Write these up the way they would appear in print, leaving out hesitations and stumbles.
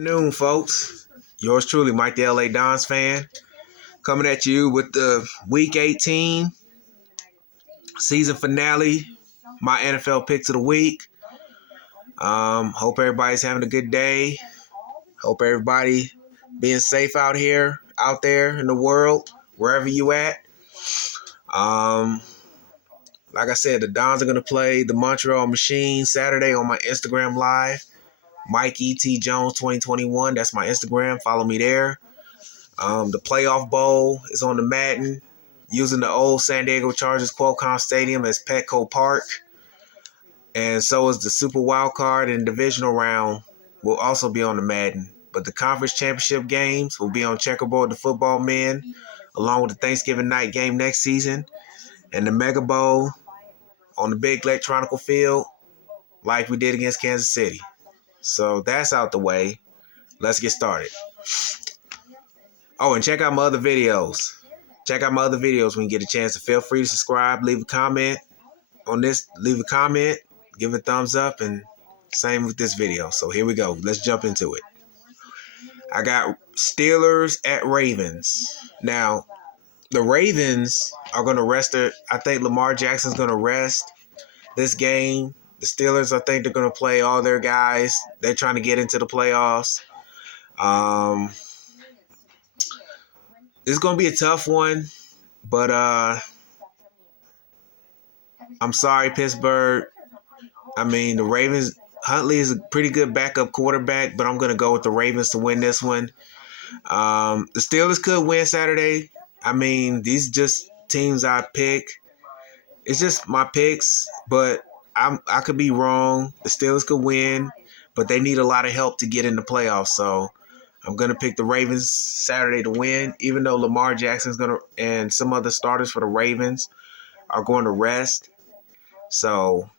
Afternoon, folks. Yours truly, Mike the LA Dons fan, coming at you with the Week 18 season finale. My NFL picks of the week. Hope everybody's having a good day. Hope everybody being safe out there in the world, wherever you at. Like I said, the Dons are gonna play the Montreal Machine Saturday on my Instagram Live. Mike E.T. Jones 2021. That's my Instagram. Follow me there. The playoff bowl is on the Madden, using the old San Diego Chargers Qualcomm Stadium as Petco Park. And so is the Super Wild Card and Divisional Round will also be on the Madden. But the Conference Championship games will be on Checkerboard the Football Men, along with the Thanksgiving night game next season. And the Mega Bowl on the big electronical field, like we did against Kansas City. So that's out the way. Let's get started. Oh, and check out my other videos. When you get a chance to. Feel free to subscribe, leave a comment on this, give a thumbs up, and same with this video. So here we go. Let's jump into it. I got Steelers at Ravens. Now, the Ravens are going to rest I think Lamar Jackson's going to rest this game. The Steelers, I think they're going to play all their guys. They're trying to get into the playoffs. It's going to be a tough one, but I'm sorry, Pittsburgh. I mean, the Ravens, Huntley is a pretty good backup quarterback, but I'm going to go with the Ravens to win this one. The Steelers could win Saturday. I mean, these are just teams I pick. It's just my picks, but I could be wrong. The Steelers could win, but they need a lot of help to get in the playoffs. So I'm going to pick the Ravens Saturday to win, even though Lamar Jackson's going to and some other starters for the Ravens are going to rest. So,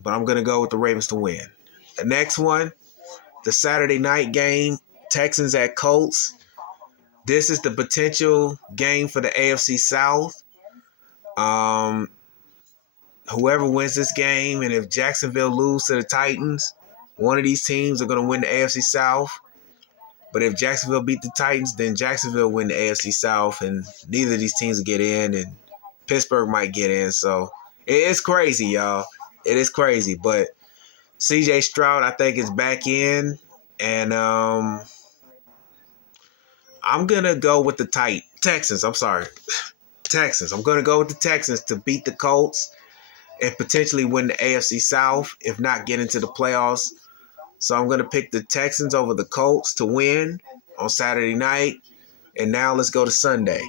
but I'm going to go with the Ravens to win. The next one, the Saturday night game, Texans at Colts. This is the potential game for the AFC South. Whoever wins this game, and if Jacksonville loses to the Titans, one of these teams are going to win the AFC South. But if Jacksonville beat the Titans, then Jacksonville win the AFC South, and neither of these teams will get in, and Pittsburgh might get in. So it's crazy, y'all. It is crazy. But C.J. Stroud, I think, is back in, and I'm going to go with the Texans. Texans. I'm going to go with the Texans to beat the Colts and potentially win the AFC South, if not get into the playoffs. So I'm going to pick the Texans over the Colts to win on Saturday night. And now let's go to Sunday.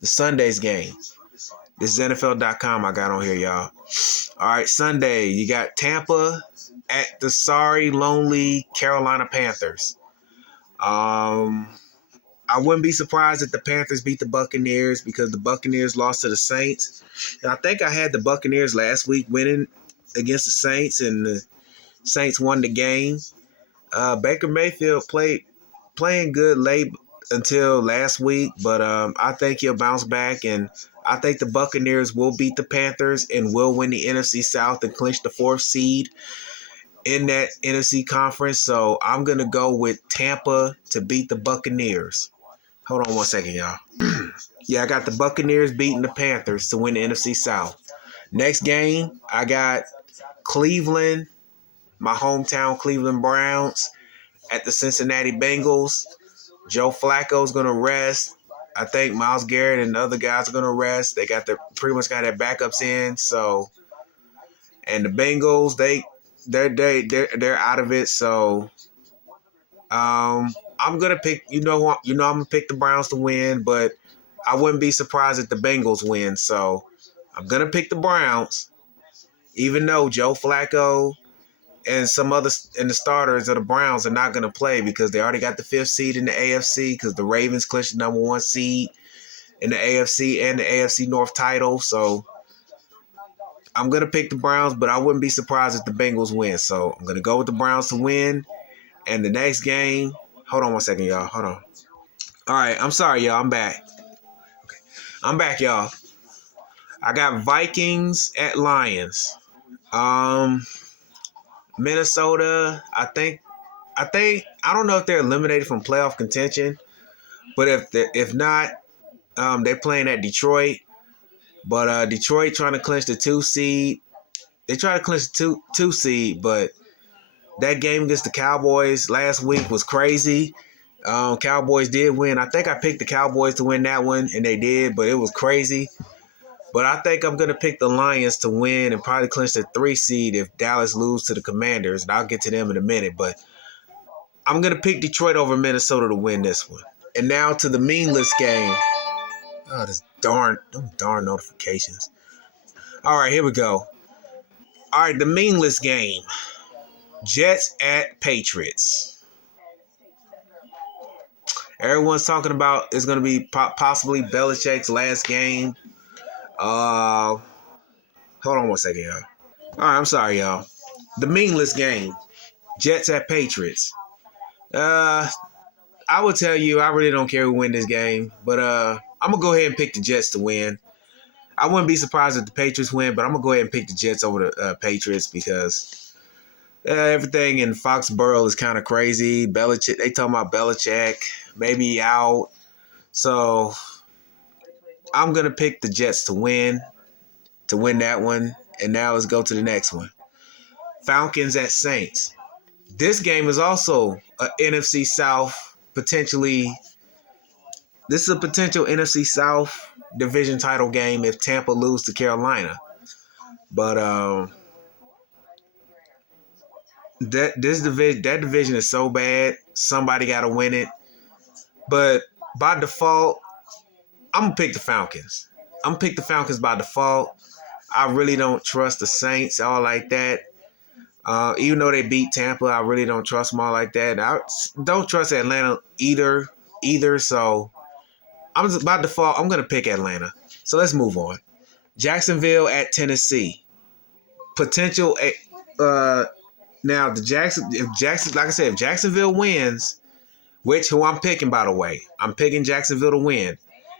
The Sunday's game. This is NFL.com I got on here, y'all. All right, Sunday, you got Tampa at the sorry, lonely Carolina Panthers. I wouldn't be surprised if the Panthers beat the Buccaneers because the Buccaneers lost to the Saints. And I think I had the Buccaneers last week winning against the Saints, and the Saints won the game. Baker Mayfield playing good late until last week, but I think he'll bounce back, and I think the Buccaneers will beat the Panthers and will win the NFC South and clinch the 4th seed in that NFC conference. So I'm going to go with Tampa to beat the Buccaneers. Hold on one second, y'all. Yeah, I got the Buccaneers beating the Panthers to win the NFC South. Next game, I got Cleveland, my hometown Cleveland Browns, at the Cincinnati Bengals. Joe Flacco's going to rest. I think Myles Garrett and the other guys are going to rest. They pretty much got their backups in. So, and the Bengals, they're out of it. So, I'm gonna pick. I'm gonna pick the Browns to win, but I wouldn't be surprised if the Bengals win. So, I'm gonna pick the Browns, even though Joe Flacco and the starters of the Browns are not going to play because they already got the 5th seed in the AFC because the Ravens clinched the number 1 seed in the AFC and the AFC North title. So I'm going to pick the Browns, but I wouldn't be surprised if the Bengals win. So I'm going to go with the Browns to win. And the next game, hold on one second, y'all. Hold on. All right, I'm sorry, y'all. I'm back. Okay. I'm back, y'all. I got Vikings at Lions. Minnesota, I think I don't know if they're eliminated from playoff contention, but if not, they're playing at Detroit. But Detroit trying to clinch the 2 seed. They try to clinch the two seed, but that game against the Cowboys last week was crazy. Cowboys did win. I think I picked the Cowboys to win that one, and they did, but it was crazy. But I think I'm going to pick the Lions to win and probably clinch the 3 seed if Dallas loses to the Commanders, and I'll get to them in a minute. But I'm going to pick Detroit over Minnesota to win this one. And now to the meaningless game. Oh, them darn notifications. All right, here we go. All right, the meaningless game. Jets at Patriots. Everyone's talking about it's going to be possibly Belichick's last game. Hold on one second, y'all. All right, I'm sorry, y'all. The meaningless game. Jets at Patriots. I will tell you, I really don't care who win this game, but I'm going to go ahead and pick the Jets to win. I wouldn't be surprised if the Patriots win, but I'm going to go ahead and pick the Jets over the Patriots because everything in Foxborough is kind of crazy. Belichick, they talking about Belichick maybe out. So I'm going to pick the Jets to win that one. And now let's go to the next one. Falcons at Saints. This game is also a NFC South potentially. This is a potential NFC South division title game if Tampa loses to Carolina. But that division is so bad. Somebody got to win it. But by default, I'm gonna pick the Falcons. I'm gonna pick the Falcons by default. I really don't trust the Saints all like that. Even though they beat Tampa, I really don't trust them all like that. I don't trust Atlanta either. So by default, I'm gonna pick Atlanta. So let's move on. Jacksonville at Tennessee. Potential. Now if Jacksonville wins, who I'm picking, by the way, I'm picking Jacksonville to win.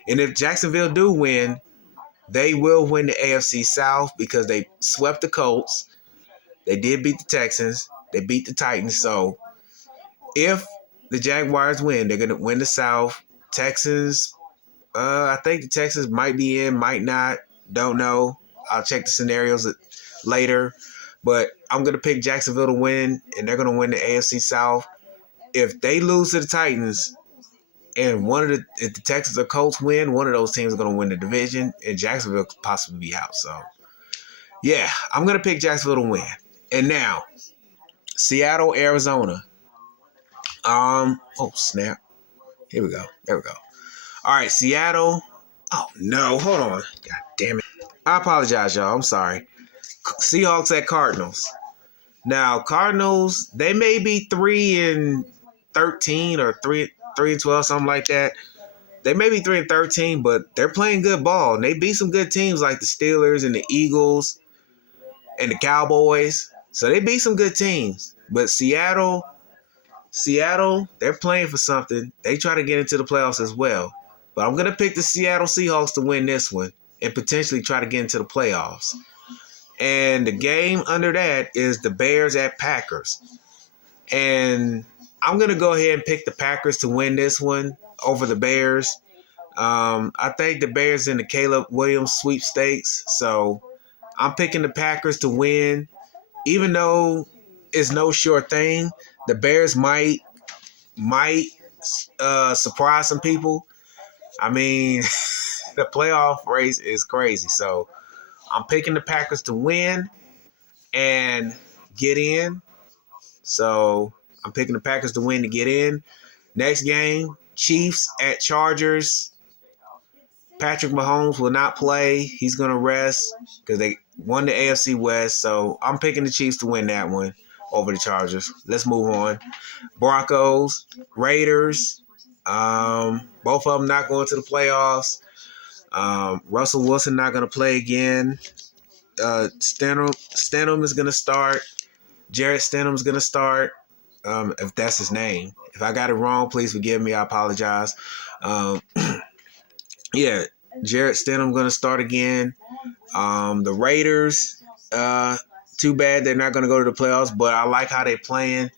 And if Jacksonville do win, they will win the AFC South because they swept the Colts. They did beat the Texans. They beat the Titans. So if the Jaguars win, they're going to win the South. Texans, I think the Texans might be in, might not. Don't know. I'll check the scenarios later. But I'm going to pick Jacksonville to win, and they're going to win the AFC South. If they lose to the Titans and if the Texans or Colts win, one of those teams are going to win the division, and Jacksonville could possibly be out. So, yeah, I'm going to pick Jacksonville to win. And now, Seattle, Arizona. Oh, snap. Here we go. There we go. All right, Seattle. Oh, no. Hold on. God damn it. I apologize, y'all. I'm sorry. Seahawks at Cardinals. Now, Cardinals, they may be 3-13 or 3-12, something like that. They may be 3-13, but they're playing good ball. And they beat some good teams like the Steelers and the Eagles and the Cowboys. So they beat some good teams. But Seattle, they're playing for something. They try to get into the playoffs as well. But I'm going to pick the Seattle Seahawks to win this one and potentially try to get into the playoffs. And the game under that is the Bears at Packers. And I'm going to go ahead and pick the Packers to win this one over the Bears. I think the Bears in the Caleb Williams sweepstakes. So I'm picking the Packers to win. Even though it's no sure thing, the Bears might surprise some people. I mean, the playoff race is crazy. So I'm picking the Packers to win and get in. So I'm picking the Packers to win to get in. Next game, Chiefs at Chargers. Patrick Mahomes will not play. He's going to rest because they won the AFC West. So I'm picking the Chiefs to win that one over the Chargers. Let's move on. Broncos, Raiders. Both of them not going to the playoffs. Russell Wilson not going to play again. Stidham is going to start. Jarrett Stidham is going to start. If that's his name. If I got it wrong, please forgive me. I apologize. Yeah, Jarrett Stidham going to start again. The Raiders, too bad they're not going to go to the playoffs, but I like how they're playing.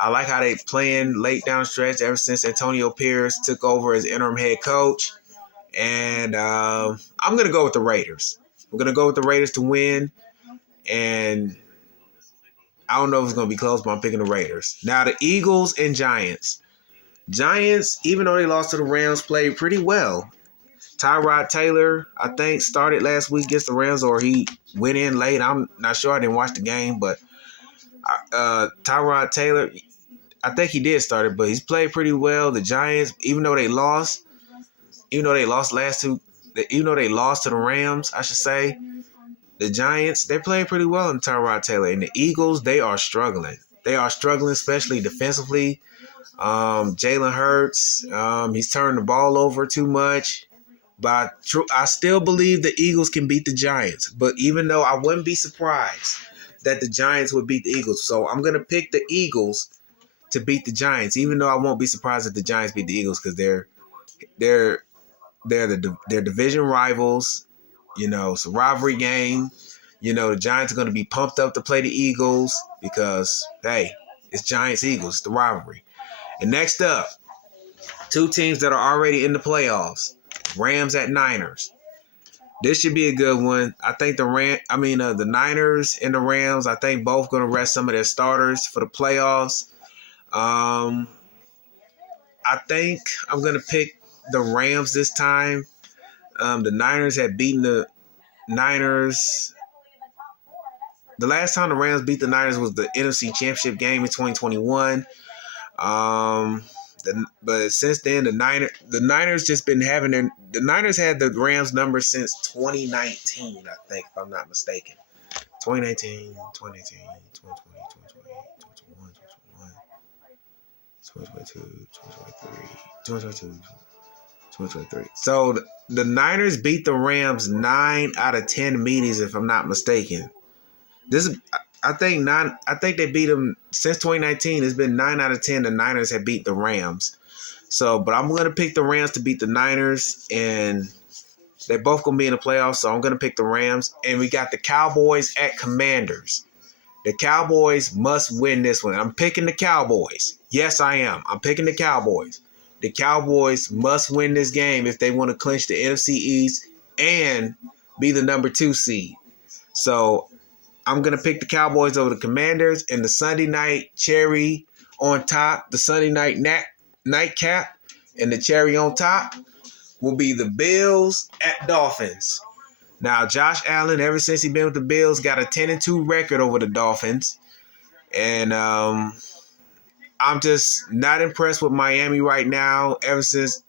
I like how they playing late down the stretch ever since Antonio Pierce took over as interim head coach. And I'm going to go with the Raiders. I'm going to go with the Raiders to win. And I don't know if it's going to be close, but I'm picking the Raiders. Now, the Eagles and Giants. Giants, even though they lost to the Rams, played pretty well. Tyrod Taylor, I think, started last week against the Rams, or he went in late. I'm not sure. I didn't watch the game, but Tyrod Taylor, I think he did start it, but he's played pretty well. The Giants, even though they lost to the Rams, I should say, the Giants, they're playing pretty well in Tyrod Taylor. And the Eagles, they are struggling. They are struggling, especially defensively. Jalen Hurts, he's turning the ball over too much. But I still believe the Eagles can beat the Giants. But even though I wouldn't be surprised that the Giants would beat the Eagles. So I'm going to pick the Eagles to beat the Giants, even though I won't be surprised if the Giants beat the Eagles because they're division rivals. You know, it's a rivalry game. You know, the Giants are going to be pumped up to play the Eagles because, hey, it's Giants-Eagles, the rivalry. And next up, two teams that are already in the playoffs, Rams at Niners. This should be a good one. I think the Niners and the Rams, I think both going to rest some of their starters for the playoffs. I think I'm going to pick the Rams this time. The Niners had beaten the Niners. The last time the Rams beat the Niners was the NFC Championship game in 2021. But since then, the Niners just been having the Niners had the Rams number since 2019, I think, if I'm not mistaken. 2019, 2020, 2021, 2022, 2023. So the Niners beat the Rams 9 out of 10 meetings, if I'm not mistaken. I think they beat them since 2019. It's been 9 out of 10 the Niners have beat the Rams. So, but I'm going to pick the Rams to beat the Niners, and they're both going to be in the playoffs, so I'm going to pick the Rams. And we got the Cowboys at Commanders. The Cowboys must win this one. I'm picking the Cowboys. Yes, I am. I'm picking the Cowboys. The Cowboys must win this game if they want to clinch the NFC East and be the number 2 seed. So I'm going to pick the Cowboys over the Commanders, and the Sunday night cherry on top, the Sunday night nightcap, and the cherry on top will be the Bills at Dolphins. Now, Josh Allen, ever since he's been with the Bills, got a 10-2 record over the Dolphins. And I'm just not impressed with Miami right now. Ever since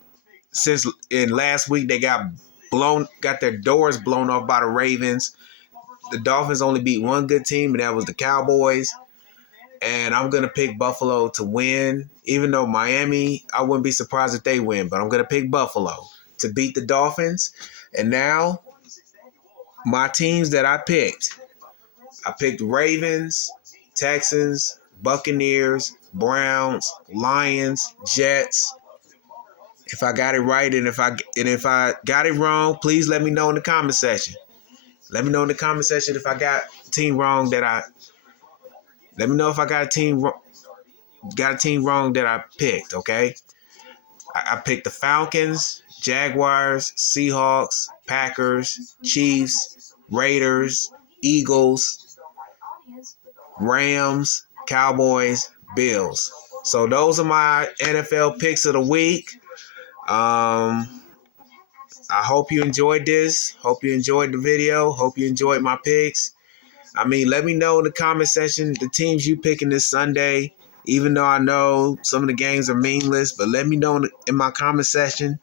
in last week, they got their doors blown off by the Ravens. The Dolphins only beat one good team, and that was the Cowboys. And I'm going to pick Buffalo to win. Even though Miami, I wouldn't be surprised if they win. But I'm going to pick Buffalo to beat the Dolphins. And now, my teams that I picked Ravens, Texans, Buccaneers, Browns, Lions, Jets. If I got it right and if I got it wrong, please let me know in the comment section. Let me know in the comment section if I got a team wrong let me know if I got a team wrong that I picked, okay? I picked the Falcons, Jaguars, Seahawks, Packers, Chiefs, Raiders, Eagles, Rams, Cowboys, Bills. So those are my NFL picks of the week. I hope you enjoyed this. Hope you enjoyed the video. Hope you enjoyed my picks. I mean, let me know in the comment section the teams you picking this Sunday. Even though I know some of the games are meaningless, but let me know in my comment section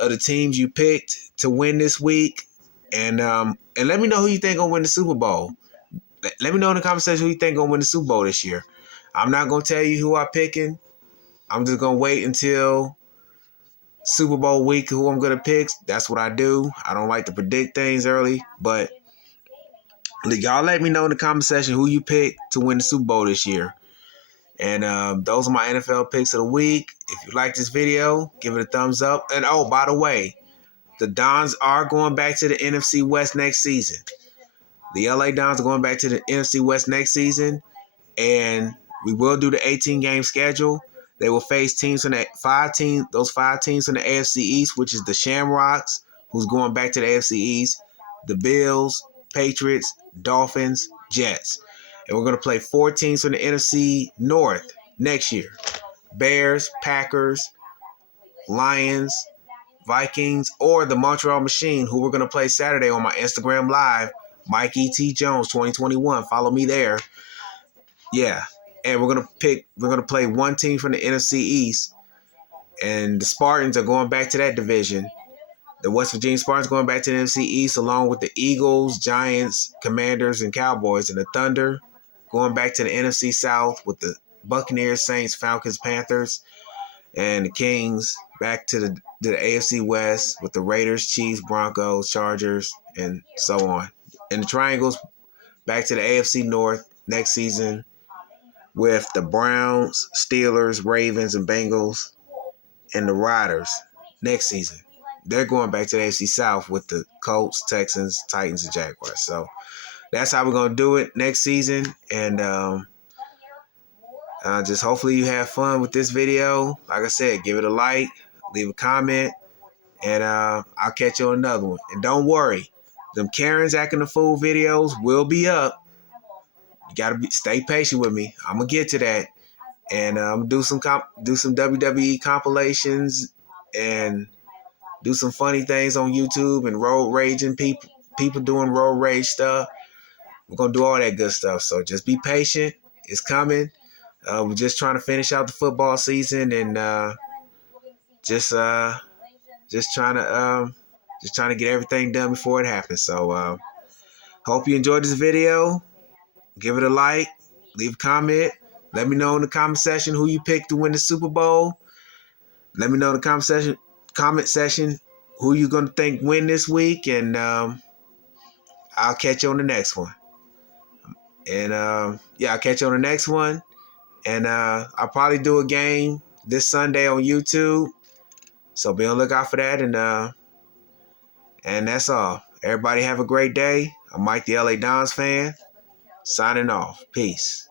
of the teams you picked to win this week. And let me know who you think gonna win the Super Bowl. Let me know in the comment section who you think gonna win the Super Bowl this year. I'm not gonna tell you who I'm picking. I'm just gonna wait until Super Bowl week who I'm gonna pick. That's what I do. I don't like to predict things early, but y'all let me know in the comment section who you pick to win the Super Bowl this year. And those are my NFL picks of the week. If you like this video, give it a thumbs up. And oh, by the way, the Dons are going back to the NFC West next season. The LA Dons are going back to the NFC West next season. And We will do the 18-game schedule. They will face teams from those 5 teams from the AFC East, which is the Shamrocks, who's going back to the AFC East, the Bills, Patriots, Dolphins, Jets. And we're going to play 4 teams from the NFC North next year. Bears, Packers, Lions, Vikings, or the Montreal Machine, who we're going to play Saturday on my Instagram Live, Mike E.T. Jones 2021. Follow me there. Yeah. And we're going to play 1 team from the NFC East. And the Spartans are going back to that division. The West Virginia Spartans going back to the NFC East, along with the Eagles, Giants, Commanders, and Cowboys. And the Thunder going back to the NFC South with the Buccaneers, Saints, Falcons, Panthers, and the Kings back to the AFC West with the Raiders, Chiefs, Broncos, Chargers, and so on. And the Triangles back to the AFC North next season with the Browns, Steelers, Ravens, and Bengals, and the Riders next season. They're going back to the AFC South with the Colts, Texans, Titans, and Jaguars. So that's how we're going to do it next season. And just hopefully you have fun with this video. Like I said, give it a like, leave a comment, and I'll catch you on another one. And don't worry, them Karen's acting the fool videos will be up. You gotta stay patient with me. I'm gonna get to that, and I'm gonna do some WWE compilations and do some funny things on YouTube and road raging people doing road rage stuff. We're gonna do all that good stuff. So just be patient. It's coming. We're just trying to finish out the football season and just trying to get everything done before it happens. So hope you enjoyed this video. Give it a like, leave a comment. Let me know in the comment section who you picked to win the Super Bowl. Let me know in the comment section who you're gonna think win this week, and I'll catch you on the next one. And I'll catch you on the next one. And I'll probably do a game this Sunday on YouTube. So be on the lookout for that. And that's all. Everybody have a great day. I'm Mike, the LA Dons fan, signing off. Peace.